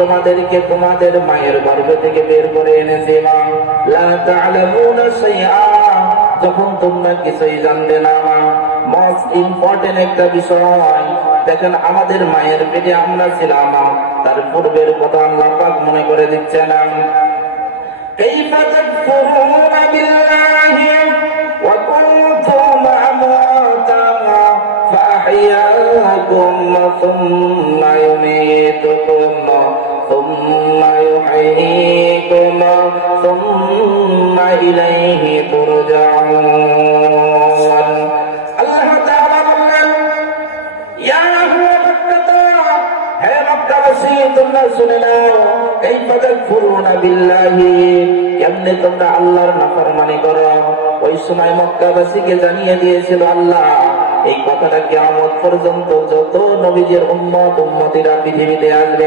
তোমাদেরকে তোমাদের মায়ের গর্ভ থেকে বের করে এনেছি লা তা'লামুনা শাইআ, যখন তোমরা কিছুই জানবে না। মোস্ট ইম্পর্টেন্ট একটা বিষয়, দেখেন আমাদের মায়ের পেটে আমরা ছিলাম, তার পূর্বের কথা আল্লাহ পাক মনে করে দিচ্ছেন। কাইফা তাকফুরুনা বিল্লাহি ওয়া কুনতুম আমওয়াতান ফাআহইয়াকুম সুম্মা ইউমীতুকুম সুম্মা ইউহয়ীকুম সুম্মা ইলাইহি তুরজাউন। আল্লাহ তাআলা বললেন, ইয়া আহলা মক্কা, হে মক্কাবাসী তোমরা শুনে নাও, কাইফা তাকফুরুনা বিল্লাহি, কেমনে তোমরা আল্লাহর নাফরমানি করো। ওই সময় মক্কাবাসীকে জানিয়ে দিয়েছিল আল্লাহ, এই কথাটা কিয়ামত পর্যন্ত যত নবীদের উম্মত উম্মতিরা পৃথিবীতে আসবে,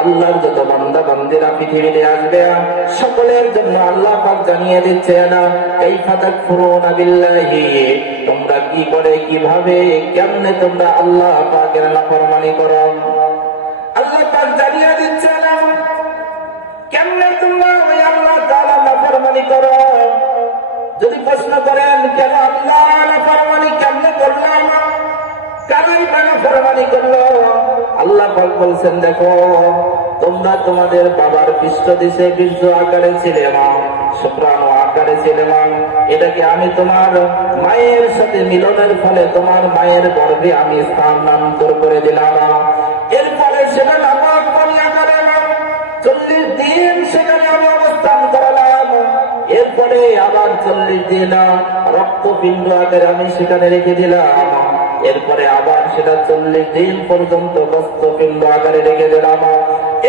আল্লাহর যত বান্দা বান্দীরা পৃথিবীতে আসবে, সকলের জন্য আল্লাহ পাক জানিয়ে দিচ্ছেন, কাইফা তাকফুরুনা বিল্লাহি, তোমরা কি করে কিভাবে কেমনে তোমরা আল্লাহ পাকের নাফরমানি করো। আল্লাহ পাক জানিয়ে দিচ্ছেন কেমনে তোমরা ওই আল্লাহ তাআলার নাফরমানি করো। যদি প্রশ্ন করেন কেন আল্লাহ নাফরমানি কেমনে করলাম, কারণ নাফরমানি করলো, আল্লাহ পাক বলছেন দেখো, তোমরা তোমাদের বাবার পৃষ্ঠদেশে বীর্য আকারে ছিলে না, শুক্রাণু আকারে ছিলে না, এটাকে আমি তোমার মায়ের সাথে মিলনের ফলে তোমার মায়ের গর্ভে আমি স্থানান্তর করে দিলাম। এরপরে সেটা নাপাক পানি আকারে 40 দিন সেখানে আমি অবস্থান করালাম। এরপরে আবার 40 দিন রক্তপিণ্ড আকারে আমি সেখানে রেখে দিলাম। এরপরে আবার সেটা 40 দিন পর্যন্ত রক্তপিণ্ড আকারে রেখে দিলাম।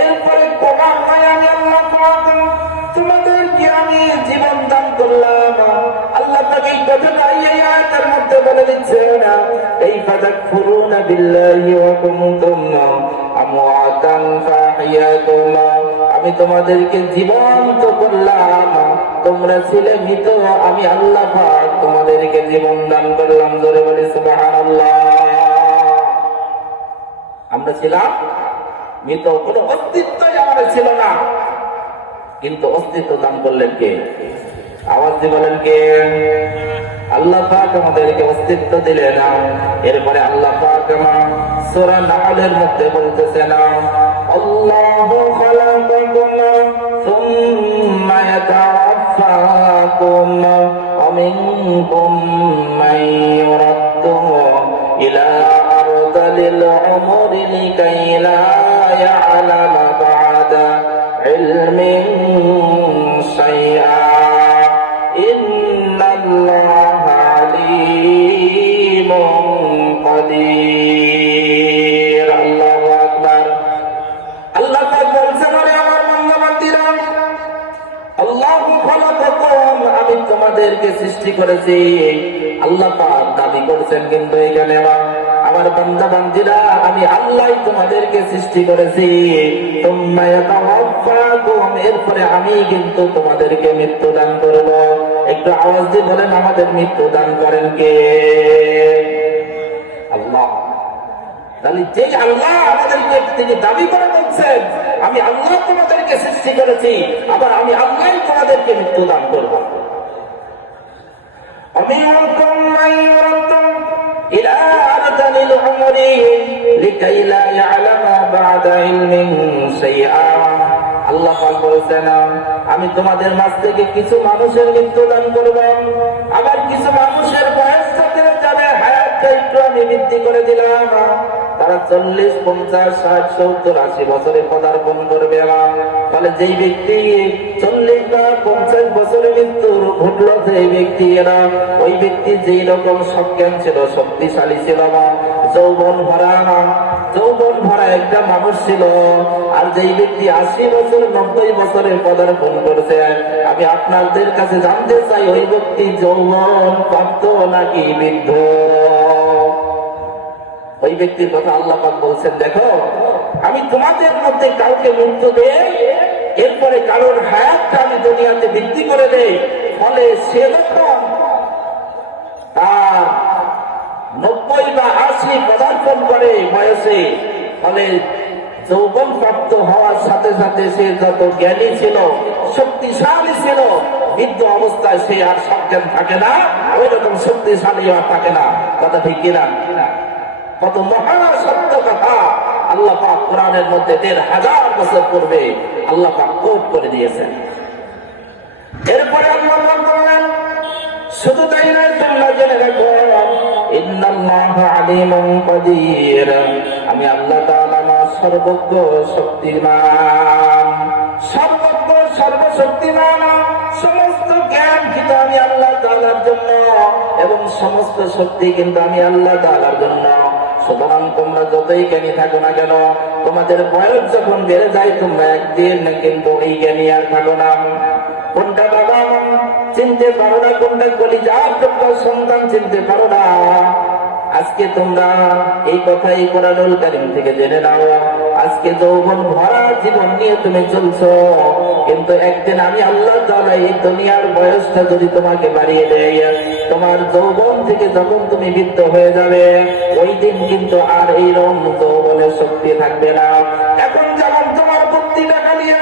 এরপরে ক্রমান্বয়ে আমি আল্লাহ তোমাদেরকে আমি জীবন দান করলাম। আল্লাহ তাকে এই কথাটা এই আয়াতের মধ্যে বলে দিচ্ছেন, কাইফা তাকফুরুনা বিল্লাহি ওয়া কুনতুম আমওয়াতান ফাআহইয়াকুম, আমি তোমাদেরকে জীবন্ত করলাম, তোমরা ছিলে মৃত, আমি আল্লাহ পাক তোমাদেরকে জীবন দান করলাম। জোরে বলি সুবহানাল্লাহ। আমরা ছিলাম মৃত, কোনো অস্তিত্বই আমাদের ছিল না, কিন্তু অস্তিত্ব দান করলেন কে? আওয়াজ দিয়ে বলেন কে? আল্লাহ পাক আমাদেরকে অস্তিত্ব দিলেন। এরপরে আল্লাহ পাক সূরা নাহলের মধ্যে বলতেছেন, আল্লাহু খালাকাকুম সুম্মা ইয়াতাওয়াফাকুম ওয়া মিনকুম মান ইউরাদ্দু ইলা আরযালিল উমরি লিকাই লা ইয়ালামা বা'দা ইলমিন শাইআ ইন্নাল্লাহা আলীমুন কাদির। আল্লাহু আকবার। আল্লাহ পাক বলছেন, আরে আমার বান্দা-বান্দীরা, আল্লাহু খালাকাকুম, আমি তোমাদেরকে সৃষ্টি করেছি। আল্লাহ পাক দাবি করছেন, কিন্তু এখানে আমার বান্দা-বান্দীরা, আমি আল্লাহই তোমাদেরকে সৃষ্টি করেছি। সুম্মা ইয়াতাওয়াফাকুম, এরপরে আমি কিন্তু তোমাদেরকে মৃত্যু দান করব। একটু আওয়াজ দিয়ে বলেন, আমাদের মৃত্যু দান করেন কে? আল্লাহ। তাহলে যে আল্লাহ আমাদেরকে তিনি দাবি করে বলছেন, আমি আল্লাহ তোমাদেরকে সৃষ্টি করেছি, আবার আমি আল্লাহ তোমাদেরকে মৃত্যু দান করব। ومنكم من يرد إلى أرذل العمر لكي لا يعلم بعد علم شيئا। আল্লাহ পাক বলছেন, আমি তোমাদের মাঝ থেকে কিছু মানুষের মৃত্যু দান করব, আবার কিছু মানুষের বয়স চলে যাবে, হায়াতটা একটু আমি বৃদ্ধি করে দিলাম। তারা 40, 50, 60, 70, 80 বছরে পদার্পণ করবে। ফলে যেই ব্যক্তি 40 বা 50 বছরে মৃত্যু ঘটলো, সেই ব্যক্তি ওই ব্যক্তি যেই রকম সজ্ঞান ছিল, শক্তিশালী ছিল, যৌবন ভরা একটা মানুষ ছিল, আর যেই ব্যক্তি 80 বছর 90 বছরে পদার্পণ করেছে, আমি আপনাদের কাছে জানতে চাই, ওই ব্যক্তি যৌবন প্রাপ্ত নাকি বৃদ্ধ? ওই ব্যক্তির কথা আল্লাহ পাক বলছেন, দেখো, আমি তোমাদের মধ্যে কাউকে মৃত্যু দেই, এরপরে কারোর হায়াতটা আমি দুনিয়াতে বৃদ্ধি করে দেই, ফলে সে যখন তার 90 বা 80 পদার্পণ করে বয়সে, ফলে যৌবন প্রাপ্ত মৃত্যু হওয়ার সাথে সাথে সে যত জ্ঞানী ছিল, শক্তিশালী ছিল, বৃদ্ধ অবস্থায় সে আর সজ্ঞান থাকে না, ওই রকম শক্তিশালী আর থাকে না। কথা ঠিক কিনা? কত মহান সত্য কথা আল্লাহ পাক কোরআনের মধ্যে ১,৫০০ বছর পূর্বে আল্লাহ পাক কোট করে দিয়েছেন। এরপরে আল্লাহ বললেন, শুধু তাই নয়, তোমরা জেনে রাখো, ইন্নাল্লাহা আলিমুন কাদির, আমি আল্লাহ তাআলা সর্বজ্ঞ শক্তিমান, সর্বজ্ঞ সর্বশক্তিমান। সমস্ত জ্ঞান কিন্তু আমি আল্লাহ তাআলার জন্য এবং সমস্ত শক্তি কিন্তু আমি আল্লাহ তাআলার জন্য। সুতরাং তোমরা যতই জ্ঞানী থাকো না কেন, তোমাদের বয়স যখন বেড়ে যায়, তোমরা একদিন কিন্তু এই জ্ঞানী আর থাকো না। কোনটা বাবা চিনতে পারো না, কোনটা কলিজার টুকরা সন্তান চিনতে পারো না। আজকে তোমরা এই কথাই কোরআনুল কারীম থেকে জেনে নাও। আজকে যৌবন ভরা জীবন নিয়ে তুমি চলছো, কিন্তু একদিন আমি আল্লাহ তাআলা এই দুনিয়ার বয়সটা যদি তোমাকে বাড়িয়ে দেয়, তোমার যৌবন থেকে যখন তুমি বৃদ্ধ হয়ে যাবে, ওই দিন কিন্তু আর এই রকম যৌবনের শক্তি থাকবে না। এখন যেমন তোমার বুদ্ধিটা খালিয়ে,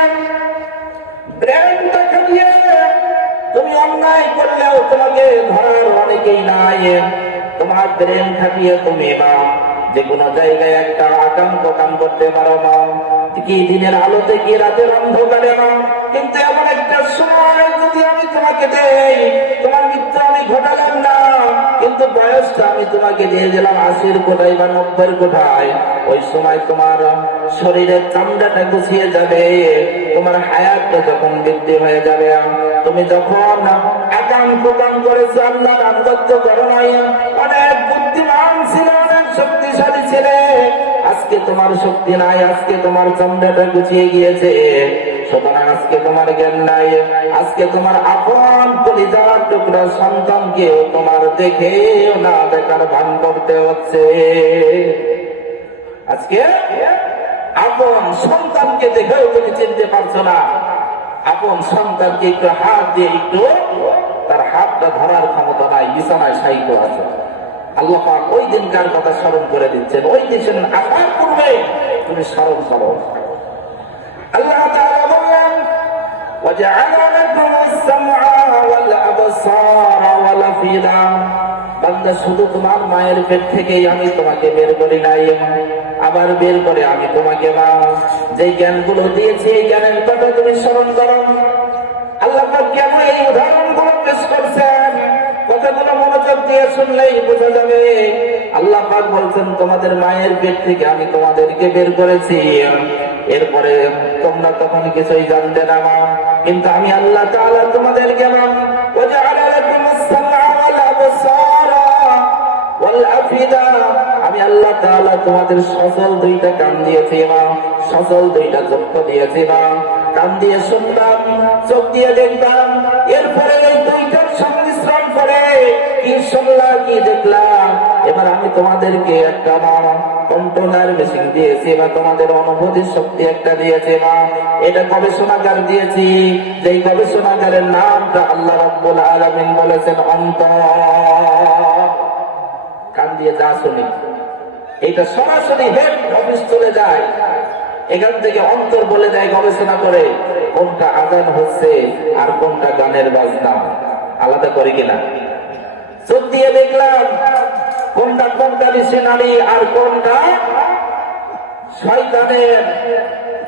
ব্রেনটা খালিয়ে, তুমি অন্যায় করলেও তোমাকে ধরার অনেকেই নাই। তোমার ব্রেন খাটিয়ে তুমি যে কোনো জায়গায় একটা আকাম কাম করতে পারো না, কি দিনের আলোতে কি রাতের অন্ধকারে না। কিন্তু এমন একটা সময় যদি আমি তোমাকে দেই, তোমার মৃত্যু আমি ঘটালাম না, কিন্তু বয়সটা আমি তোমাকে দিয়ে দিলাম ৮০ কোঠায় বা ৯০ কোঠায়, ওই সময় তোমার শরীরের চামড়াটা গুছিয়ে যাবে, তোমার হায়াতটা যখন বৃদ্ধি হয়ে যাবে, তুমি যখন আকাম কুকাম করেছো, আল্লাহর আনুগত্য করো নাই, অনেক বুদ্ধিমান ছিল, অনেক শক্তিশালী ছিলে, আজকে তোমার শক্তি নাই, আজকে তোমার চামড়াটা গুছিয়ে গিয়েছে। সুতরাং আজকে তোমার জ্ঞান নাই, আজকে তোমার আপন কলিজার টুকরা সন্তানকে তোমার দেখেও না দেখার ভান করতে হচ্ছে। আজকে আপন সন্তানকে দেখেও তুমি চিনতে পারছো না। আপন সন্তানকে একটু হাত দিয়ে একটু তার হাতটা ধরার ক্ষমতা নাই, বিছানায় শায়িত আছে। আল্লাহ পাক ওই দিনকার কথা স্মরণ করে দিচ্ছেন, ওই দিন আসার পূর্বে তুমি স্মরণ করো। আল্লাহ তাআলা বলেন, وَجَعَلَ لَكُمُ السَّمْعَ وَالْأَبْصَارَ وَالْأَفْئِدَةَ, বান্দা শুধু তোমার মায়ের পেট থেকেই আমি তোমাকে বের করি নাই, আবার বের করে আমি তোমাকে যে জ্ঞানগুলো দিয়েছি, এই জ্ঞানের কথা তুমি স্মরণ করো। আল্লাহ পাক কেন এই উদাহরণগুলো পেশ করছেন, কথাগুলো মনোযোগ দিয়ে শুনলেই বোঝা যাবে। আল্লাহ পাক বলছেন, তোমাদের মায়ের পেট থেকে আমি তোমাদেরকে বের করেছি, এরপরে তোমরা তখন কিছুই জানতে না, কিন্তু আমি আল্লাহ তাআলা তোমাদেরকে আমি আল্লাহ তাআলা তোমাদের সচল দুইটা কান দিয়েছি, সচল দুইটা চক্ষু দিয়েছি, কান দিয়ে শুনতাম, চোখ দিয়ে দেখতাম, এরপরে এই দুইটার সংমিশ্রণ করে কি শুনলাম কি দেখলাম, এবার আমি তোমাদেরকে একটা কন্ট্রোলার মেশিন দিয়েছি, বা তোমাদের অনুভূতির শক্তি একটা দিয়েছি, এটা গবেষণাগার দিয়েছি, যেই গবেষণাগারের নামটা আল্লাহ রাব্বুল আলামিন বলেছেন অন্তর। কান দিয়ে যা শুনি এটা সরাসরি হেড অফিস চলে যায়, এখান থেকে অন্তর বলে দেয় গবেষণা করে কোনটা আজান হচ্ছে আর কোনটা গানের বাজনা, আলাদা করে কিনা। চোখ দিয়ে দেখলাম কোনটা কোনটা মিশনারি আর কোনটা শয়তানের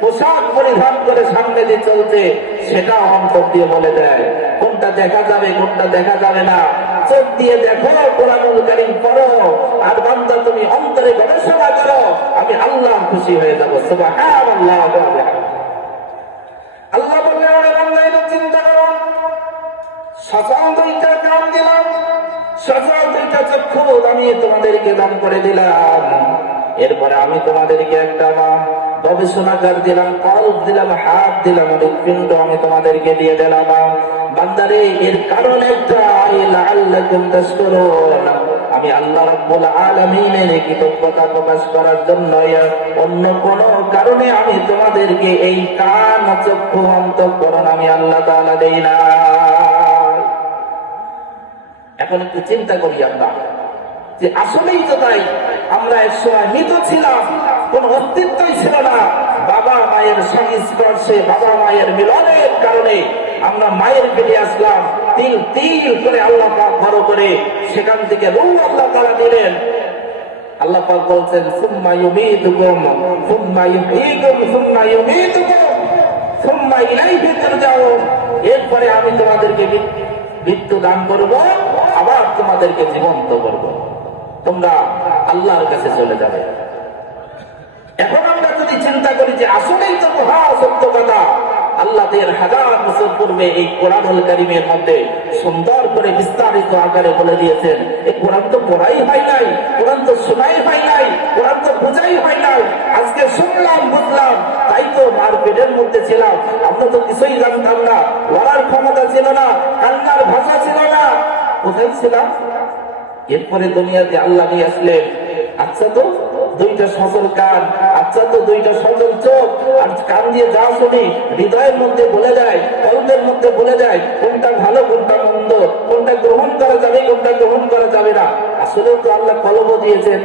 পোশাক পরিধান করে সামনে দিয়ে চলছে, সেটা অন্তর দিয়ে বলে দেয় কোনটা দেখা যাবে কোনটা দেখা যাবে না। চোখ দিয়ে দেখো, কোরআনুল কারীম পড়ো, আর বান্দা তুমি অন্তরে গবেষণা করো, আমি আল্লাহ খুশি হয়ে যাবো। সুবহানাল্লাহ। আল্লাহ বললেন, ওরে বান্দা এটা চিন্তা করো, সচল দুইটা কান দিলাম, সচল দুইটা চক্ষু আমি তোমাদেরকে দান করে দিলাম, এরপরে আমি তোমাদেরকে একটা গবেষণাগার দিলাম, কল্প দিলাম, হাত দিলাম, হৃৎপিণ্ড আমি তোমাদেরকে দিয়ে দিলাম। বান্দারে এর কারণ একটা, লাআল্লাকুম তাশকুরুন, আমি আল্লাহ রাব্বুল আলামিনের কৃতজ্ঞতা প্রকাশ করার জন্য, অন্য কোন কারণে আমি তোমাদেরকে এই কান চক্ষু অন্তঃকরণ আমি আল্লাহ তাআলা দেই না। এখন একটু চিন্তা করি আমরা যে আসলেই তো তাই, আমরা এক সময় মৃত ছিলাম, কোন অস্তিত্বই ছিল না। বাবা মায়ের সংস্পর্শে, বাবা মায়ের মিলনের কারণে আমরা মায়ের পেটে আসলাম। তিল তিল করে আল্লাহ পাক বড় করে সেখান থেকে রূহ আল্লাহ তাআলা দিলেন। আল্লাহ পাক বলছেন সুম্মা ইউমীতুকুম সুম্মা ইউহয়ীকুম সুম্মা ইউমীতুকুম সুম্মা ইলাইহি তুরজাউন। এরপরে আমি তোমাদেরকে মৃত্যু দান করব, আবার তোমাদেরকে জীবন্ত করব, তোমরা আল্লাহর কাছে চলে যাবে। এখন আমরা যদি চিন্তা করি যে আসলেই তো মহা সত্য কথা, আল্লাহ ১,৫০০ বছর পূর্বে এই কোরআনুল কারীমের মধ্যে সুন্দর করে বিস্তারিত আকারে বলে দিয়েছেন। এই কোরআন তো পড়াই হয় নাই, কোরআন তো শোনাই হয় নাই, কোরআন তো বোঝাই হয় নাই। আজকে শুনলাম, বুঝলাম, তাই তো মার পেটের মধ্যে ছিলাম, আমরা তো কিছুই জানতাম না, লড়ার ক্ষমতা ছিল না, কান্নার ভাষা ছিল না, কোথায় ছিলাম? এরপরে দুনিয়াতে আল্লাহ নিয়ে আসলেন। আচ্ছা তো দুইটা সচল কান, আচ্ছা তো দুইটা সচল চোখ, আর কান দিয়ে যা শুনি হৃদয়ের মধ্যে বলে দেয়, কলবের মধ্যে বলে দেয় কোনটা ভালো কোনটা মন্দ, কোনটা গ্রহণ করা যাবে কোনটা গ্রহণ করা যাবে না। আসলে তো আল্লাহ কলবও দিয়েছেন,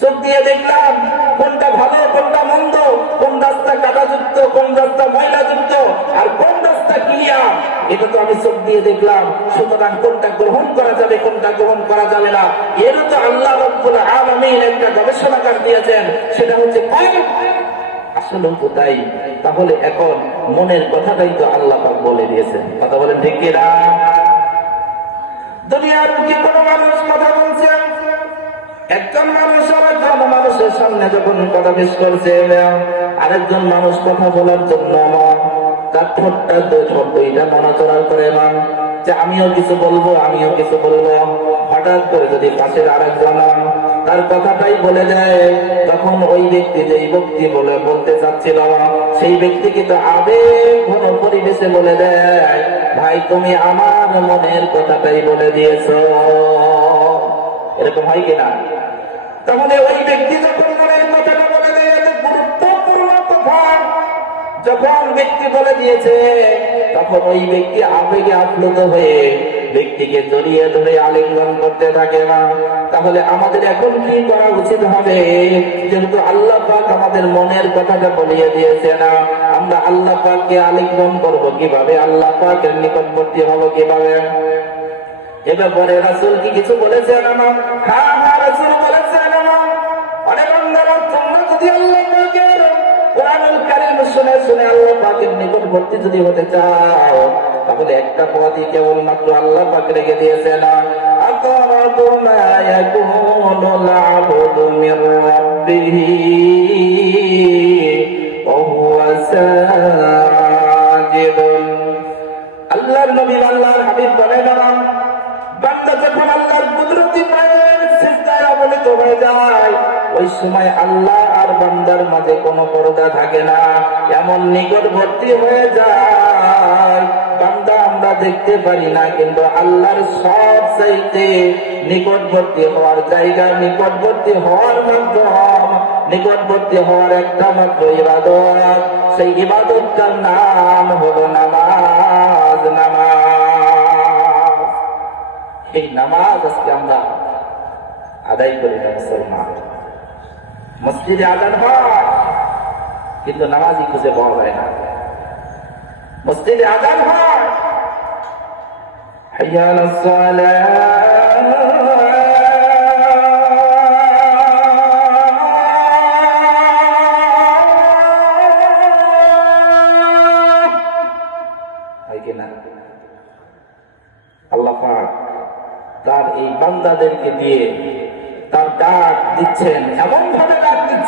চোখ দিয়ে দেখলাম কোনটা ভালো কোনটা মন্দ, কোন রাস্তা কাদাযুক্ত কোন রাস্তা ময়লাযুক্ত আর কোন রাস্তা ক্লিয়ার, এটা তো আমি চোখ দিয়ে দেখলাম। সুতরাং কোনটা গ্রহণ করা যাবে কোনটা গ্রহণ করা যাবে না, এরও তো আল্লাহ রাব্বুল আলামিন একটা গবেষণাগার দিয়েছেন, সেটা হচ্ছে কলব। আসলে তো তাই। তাহলে এখন মনের কথাটাই তো আল্লাহ পাক বলে দিয়েছেন। কথা বলেন ঠিক কি না? দুনিয়ার বুকে কোনো মানুষ কথা বলছেন, একজন মানুষ আরেকজন মানুষের সামনে যখন কথা পেশ করছে, আরেকজন মানুষ কথা বলার জন্য তার ঠোঁটটা দুইটা নড়াচড়া করে না যে আমিও কিছু বলবো আমিও কিছু বলবো। হঠাৎ করে যদি পাশের আরেকজন তার কথাটাই বলে দেয়, তখন ওই ব্যক্তি যেই ব্যক্তি বলতে চাচ্ছিল সেই ব্যক্তিকে তো আবেগ ঘন পরিবেশে বলে দেয়, ভাই তুমি আমার মনের কথাটাই বলে দিয়েছো। এরকম হয় কিনা? তাহলে ওই ব্যক্তি যখন মনের কথাটা বলে দেয়, গুরুত্বপূর্ণ কথা যখন ব্যক্তি বলে দিয়েছে, তখন ওই ব্যক্তি আবেগে আপ্লুত হয়ে ব্যক্তিকে জড়িয়ে ধরে আলিঙ্গন করতে থাকে না। তাহলে আমাদের এখন কি করা উচিত হবে? যেহেতু আল্লাহ পাক আমাদের মনের কথাটা বলিয়ে দিয়েছে না, আমরা আল্লাহ পাককে আলিঙ্গন করব কিভাবে, আল্লাহ পাকের নিকটবর্তী হব কিভাবে? এ ব্যাপারে রাসূল কি কিছু বলেছেন? আমার হ্যাঁ রাসূল বলেছেন, অনেক বান্দারা তোমরা যদি আল্লাহ পাকের কোরআনুল কারীম শুনে শুনে আল্লাহ পাকের নিকটবর্তী যদি হতে চাও, তাহলে একটা পথই কেবলমাত্র আল্লাহ পাক রেখে দিয়েছেন, আকরাবু মা ইয়াকুনুল আবদু মির রাব্বিহি ওয়া হুয়া সাজিদুন। আল্লাহর নবী আল্লাহর হাবিব বলেন, বান্দা যখন আল্লাহর কুদরতি পায়ের সিজদায় অবনত হয়ে যায়, ওই সময় আল্লাহ আর বান্দার মাঝে কোনো পর্দা থাকে না, এমন নিকটবর্তী হয়ে যায় বান্দা আমরা দেখতে পারি না, কিন্তু আল্লাহর সব চাইতে নিকটবর্তী হওয়ার জায়গা, নিকটবর্তী হওয়ার মাধ্যম, নিকটবর্তী হওয়ার একটা মাত্র ইবাদত, সেই ইবাদতটার নাম হলো নামাজ। নামাজ, এই নামাজ আজকে আমরা আদায় করি না মুসলমান। মসজিদে আজান হয় কিন্তু নামাজই খুঁজে পাওয়া যায় না। মসজিদে আজান হয়, হাইয়া আলাস সালাহ, হয় কিনা? আল্লাহ পাক তার এই বান্দাদেরকে দিয়ে তার ডাক দিচ্ছেন, এমন ভাবে ডাক দিচ্ছেন